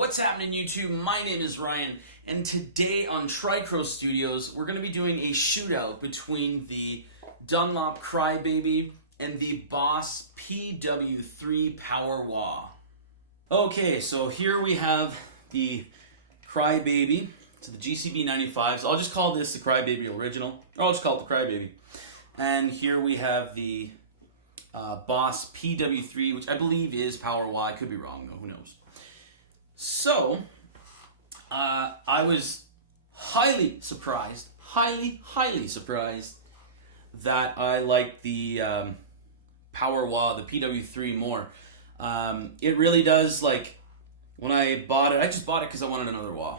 What's happening, YouTube? My name is Ryan, and today on Tricro Studios, we're going to be doing a shootout between the Dunlop Crybaby and the Boss PW3 Power Wah. Okay, so here we have the Crybaby to the GCB 95s. I'll just call this the Crybaby Original, or I'll just call it the Crybaby. And here we have the Boss PW3, which I believe is Power Wah. I could be wrong, though. Who knows? So, I was highly surprised that I liked the Power Wah, the PW3 more. It really does, like, when I bought it, I just bought it because I wanted another wah.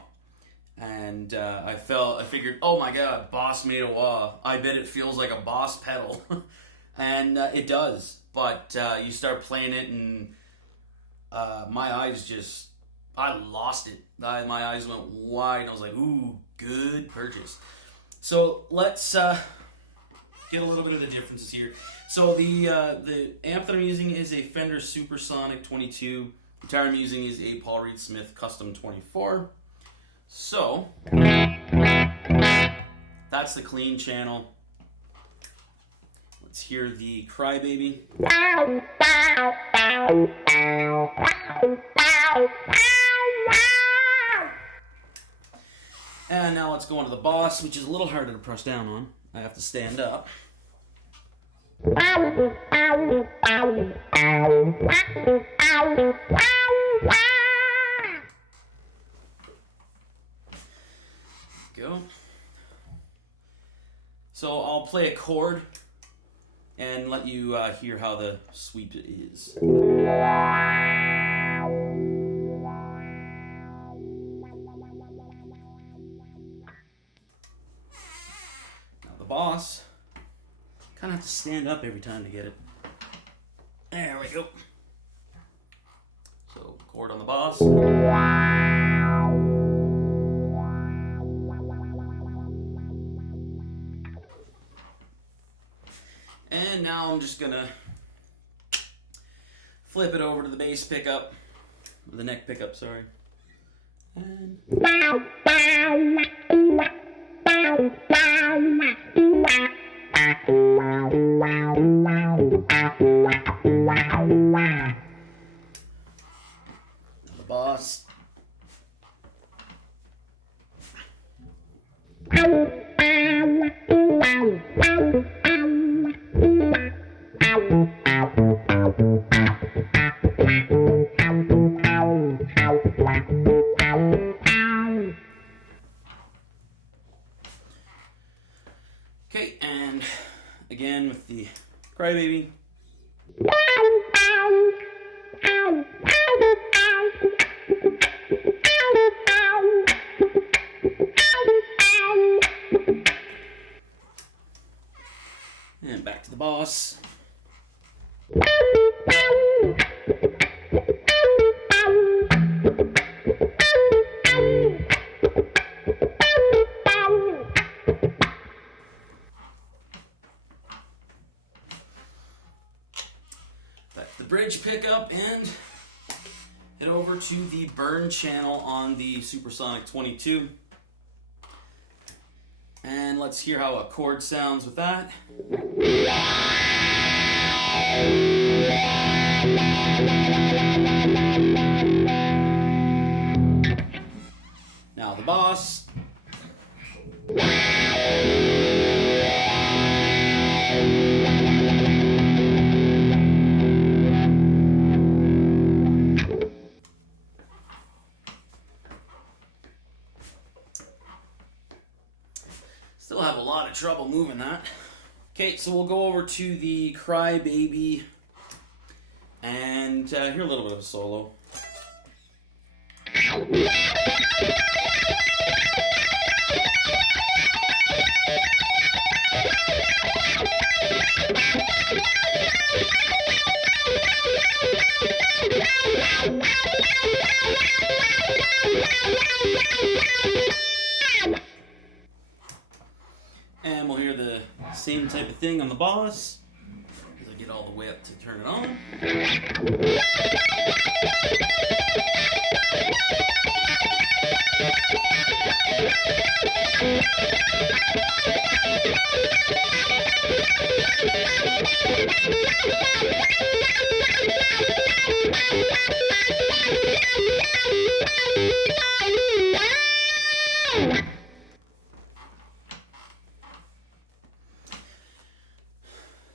And I figured, oh my god, Boss made a wah. I bet it feels like a Boss pedal. And it does. But you start playing it and my eyes just, I lost it. My eyes went wide. I was like, ooh, good purchase. So let's get a little bit of the differences here. So the amp that I'm using is a Fender Supersonic 22. The guitar I'm using is a Paul Reed Smith Custom 24. So that's the clean channel. Let's hear the Crybaby. And now let's go on to the Boss, which is a little harder to press down on. I have to stand up. Go. So I'll play a chord and let you hear how the sweep is. Boss, kind of have to stand up every time to get it. There we go. So, chord on the Boss. And now I'm just gonna flip it over to the bass pickup, or the neck pickup, sorry. And the Boss. Okay, and again with the Crybaby. And back to the Boss. Back to the bridge pickup and head over to the burn channel on the Supersonic 22. And let's hear how a chord sounds with that. Now the Boss. Still have a lot of trouble moving that. Okay, so we'll go over to the Crybaby and hear a little bit of a solo. And we'll hear the same type of thing on the Boss. I'll get all the way up to turn it on.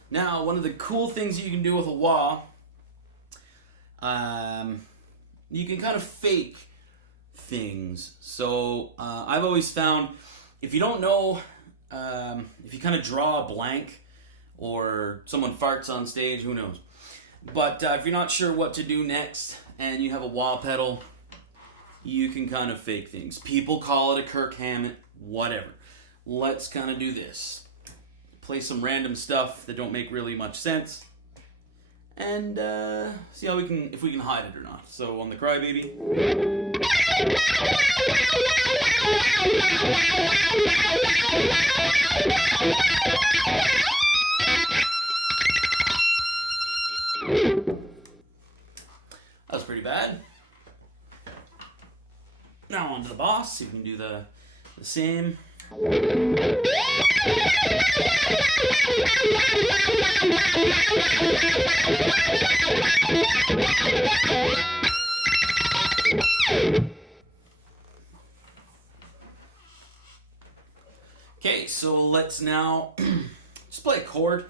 Now, one of the cool things you can do with a wah, you can kind of fake things. So I've always found if you don't know, if you kind of draw a blank or someone farts on stage, who knows. But if you're not sure what to do next and you have a wah pedal, you can kind of fake things. People call it a Kirk Hammett, whatever. Let's kind of do this. Play some random stuff that don't make really much sense, and see how if we can hide it or not. So on the Crybaby. That was pretty bad. Now on to the Boss. You can do the same. Okay, so let's now just play a chord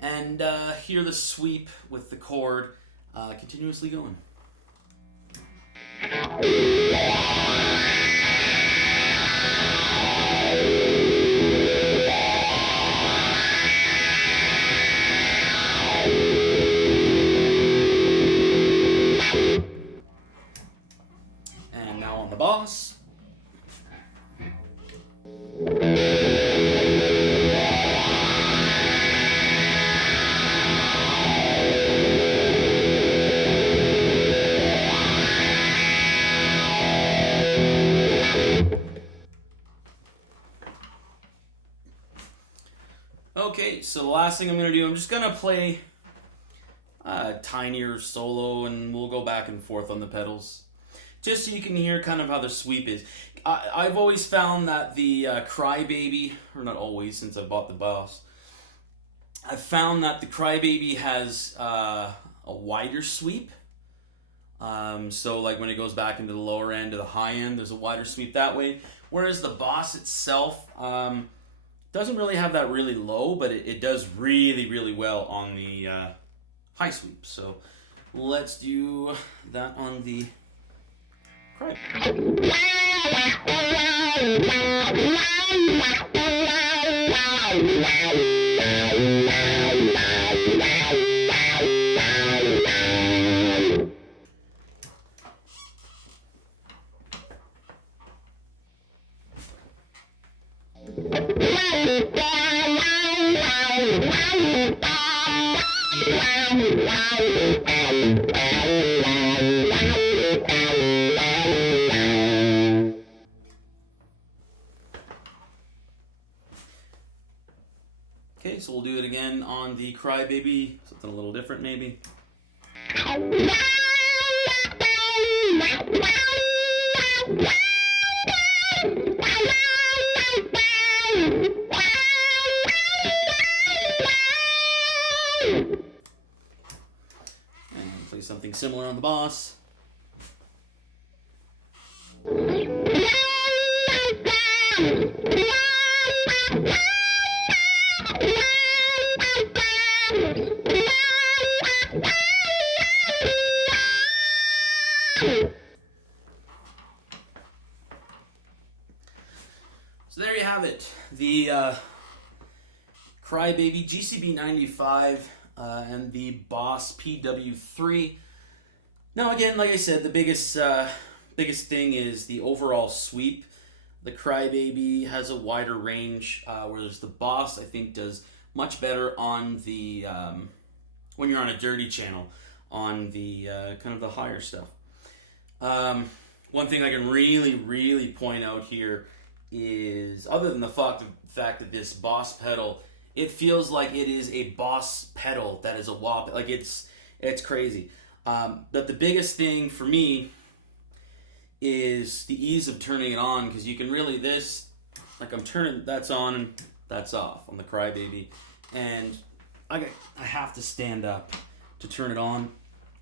and hear the sweep with the chord continuously going. And now on the Boss. Okay, so the last thing I'm going to do, I'm just going to play a tinier solo, and we'll go back and forth on the pedals, just so you can hear kind of how the sweep is. I've always found that the Crybaby, or not always since I bought the Boss, I've found that the Crybaby has a wider sweep. So like when it goes back into the lower end to the high end, there's a wider sweep that way. Whereas the Boss itself doesn't really have that really low, but it does really, really well on the high sweep. So let's do that on the Crybaby. Okay, so we'll do it again on the Crybaby, something a little different maybe. And play something similar on the Boss. So there you have it, the Crybaby GCB 95 and the Boss PW3. Now again, like I said, the biggest thing is the overall sweep. The Crybaby has a wider range, whereas the Boss, I think, does much better on the when you're on a dirty channel, on the kind of the higher stuff. One thing I can really point out here is, other than the fact that this Boss pedal, it feels like it is a Boss pedal that is a wah. Like it's crazy. But the biggest thing for me is the ease of turning it on, because you can really, like I'm turning, that's on and that's off on the Crybaby, and I have to stand up to turn it on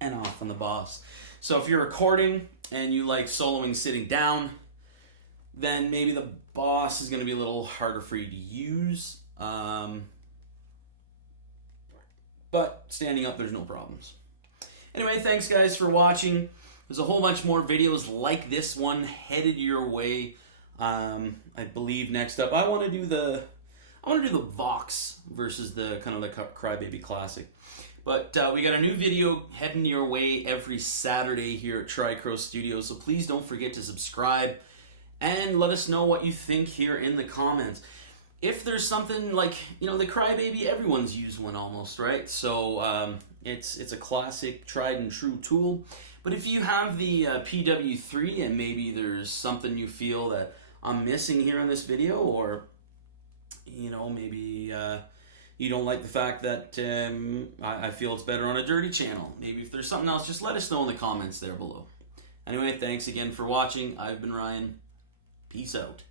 and off on the Boss. So if you're recording and you like soloing sitting down, then maybe the Boss is going to be a little harder for you to use. But standing up, there's no problems. Anyway, thanks guys for watching. There's a whole bunch more videos like this one headed your way. I believe next up, I want to do the Vox versus the kind of the Crybaby Classic. But we got a new video heading your way every Saturday here at Tricrow Studios. So please don't forget to subscribe and let us know what you think here in the comments. If there's something like, the Crybaby, everyone's used one almost, right? So it's a classic, tried and true tool. But if you have the PW3 and maybe there's something you feel that I'm missing here in this video, or maybe you don't like the fact that I feel it's better on a dirty channel. Maybe if there's something else, just let us know in the comments there below. Anyway, thanks again for watching. I've been Ryan. Peace out.